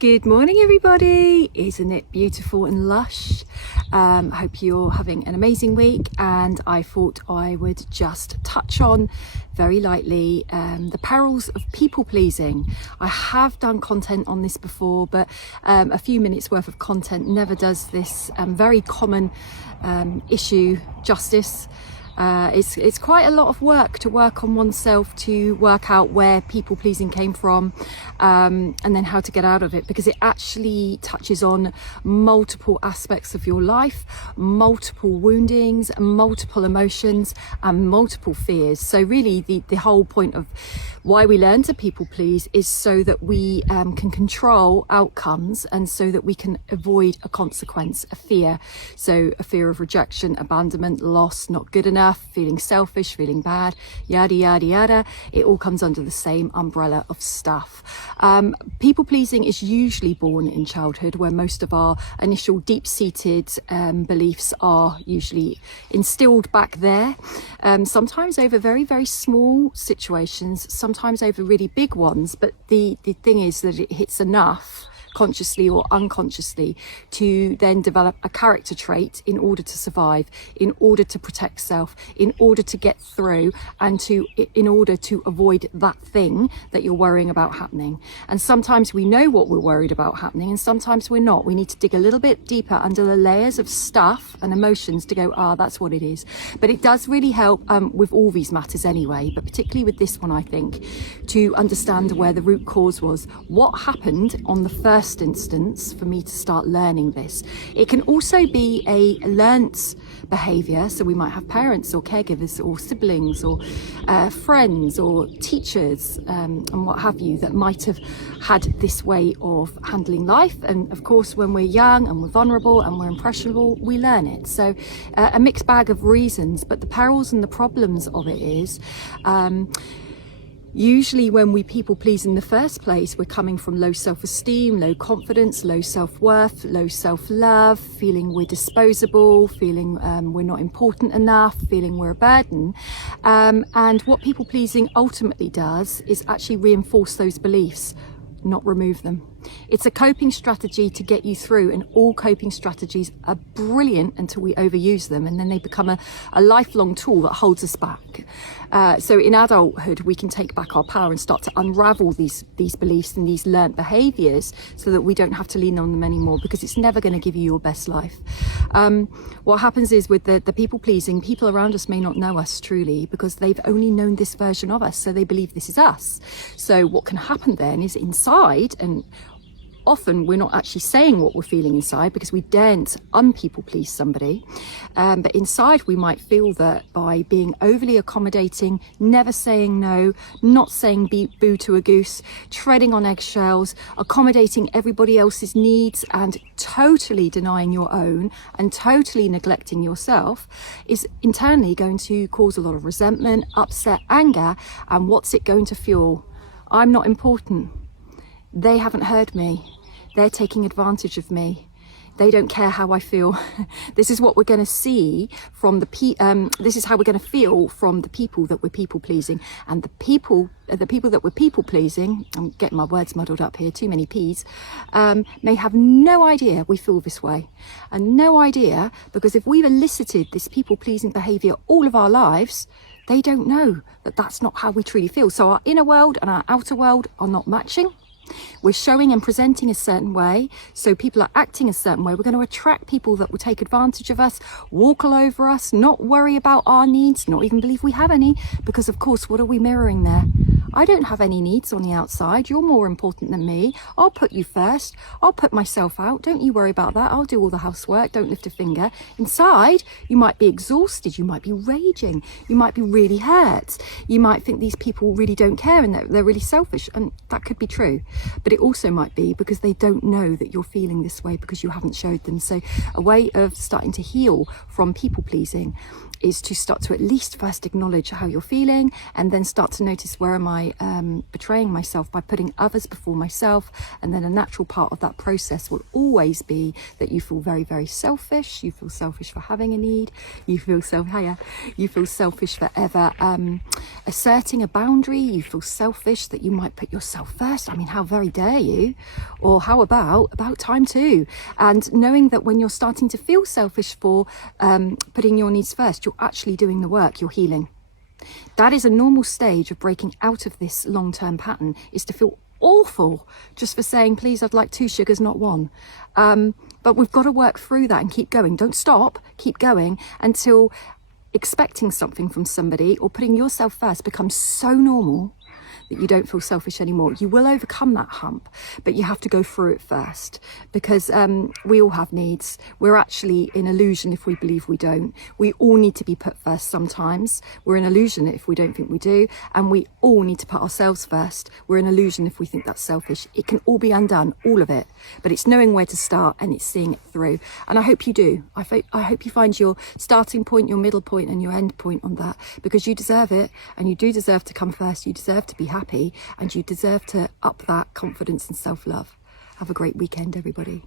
Good morning, everybody. Isn't it beautiful and lush? Hope you're having an amazing week, and I thought I would just touch on very lightly the perils of people pleasing. I have done content on this before, but a few minutes worth of content never does this very common issue justice. It's quite a lot of work to work on oneself, to work out where people pleasing came from, and then how to get out of it, because it actually touches on multiple aspects of your life, multiple woundings, multiple emotions, and multiple fears. So really the whole point of why we learn to people please is so that we can control outcomes, and so that we can avoid a consequence, a fear. So a fear of rejection, abandonment, loss, not good enough, feeling selfish, feeling bad, yada yada yada. It all comes under the same umbrella of stuff. People pleasing is usually born in childhood, where most of our initial deep-seated beliefs are usually instilled back there, sometimes over very, very small situations, sometimes over really big ones. But the thing is that it hits enough, consciously or unconsciously, to then develop a character trait in order to survive, in order to protect self, in order to get through, and in order to avoid that thing that you're worrying about happening. And sometimes we know what we're worried about happening, and sometimes we're not. We need to dig a little bit deeper under the layers of stuff and emotions to go, that's what it is. But it does really help with all these matters anyway, but particularly with this one, I think, to understand where the root cause was. What happened on the first instance for me to start learning this? It can also be a learnt behavior. So we might have parents or caregivers or siblings or friends or teachers and what have you that might have had this way of handling life. And of course, when we're young and we're vulnerable and we're impressionable, we learn it. So a mixed bag of reasons, but the perils and the problems of it is usually when we people please in the first place, we're coming from low self-esteem, low confidence, low self-worth, low self-love, feeling we're disposable, feeling we're not important enough, feeling we're a burden. And what people pleasing ultimately does is actually reinforce those beliefs, not remove them. It's a coping strategy to get you through, and all coping strategies are brilliant until we overuse them, and then they become a lifelong tool that holds us back. So in adulthood, we can take back our power and start to unravel these beliefs and these learnt behaviours, so that we don't have to lean on them anymore, because it's never going to give you your best life. What happens is with the people pleasing, people around us may not know us truly, because they've only known this version of us, so they believe this is us. So what can happen then is inside, and often we're not actually saying what we're feeling inside because we daren't unpeople please somebody, but inside we might feel that by being overly accommodating, never saying no, not saying boo to a goose, treading on eggshells, accommodating everybody else's needs and totally denying your own and totally neglecting yourself, is internally going to cause a lot of resentment, upset, anger. And what's it going to fuel? I'm not important. They haven't heard me. They're taking advantage of me. They don't care how I feel. This is what we're going to see from this is how we're going to feel from the people that we're people pleasing. And the people that we're people pleasing, I'm getting my words muddled up here, too many P's, may have no idea we feel this way, and no idea, because if we've elicited this people pleasing behavior all of our lives, they don't know that that's not how we truly feel. So our inner world and our outer world are not matching. We're showing and presenting a certain way, so people are acting a certain way. We're going to attract people that will take advantage of us, walk all over us, not worry about our needs, not even believe we have any, because of course, what are we mirroring there? I don't have any needs on the outside. You're more important than me. I'll put you first. I'll put myself out. Don't you worry about that. I'll do all the housework. Don't lift a finger. Inside, you might be exhausted. You might be raging. You might be really hurt. You might think these people really don't care and they're really selfish. And that could be true. But it also might be because they don't know that you're feeling this way because you haven't showed them. So a way of starting to heal from people pleasing is to start to at least first acknowledge how you're feeling, and then start to notice, where am I betraying myself by putting others before myself. And then a natural part of that process will always be that you feel very, very selfish. You feel selfish for having a need. You feel selfish for ever asserting a boundary. You feel selfish that you might put yourself first. I mean, how very dare you? Or how about time too? And knowing that when you're starting to feel selfish for putting your needs first, you're actually doing the work, you're healing. That is a normal stage of breaking out of this long-term pattern, is to feel awful just for saying, please, I'd like 2 sugars, not 1. But we've got to work through that and keep going. Don't stop, keep going until expecting something from somebody or putting yourself first becomes so normal that you don't feel selfish anymore. You will overcome that hump, but you have to go through it first, because we all have needs. We're actually in illusion if we believe we don't. We all need to be put first sometimes. We're in illusion if we don't think we do, and we all need to put ourselves first. We're in illusion if we think that's selfish. It can all be undone, all of it, but it's knowing where to start and it's seeing it through. And I hope you do. I hope you find your starting point, your middle point and your end point on that, because you deserve it, and you do deserve to come first. You deserve to be happy, and you deserve to up that confidence and self-love. Have a great weekend, everybody.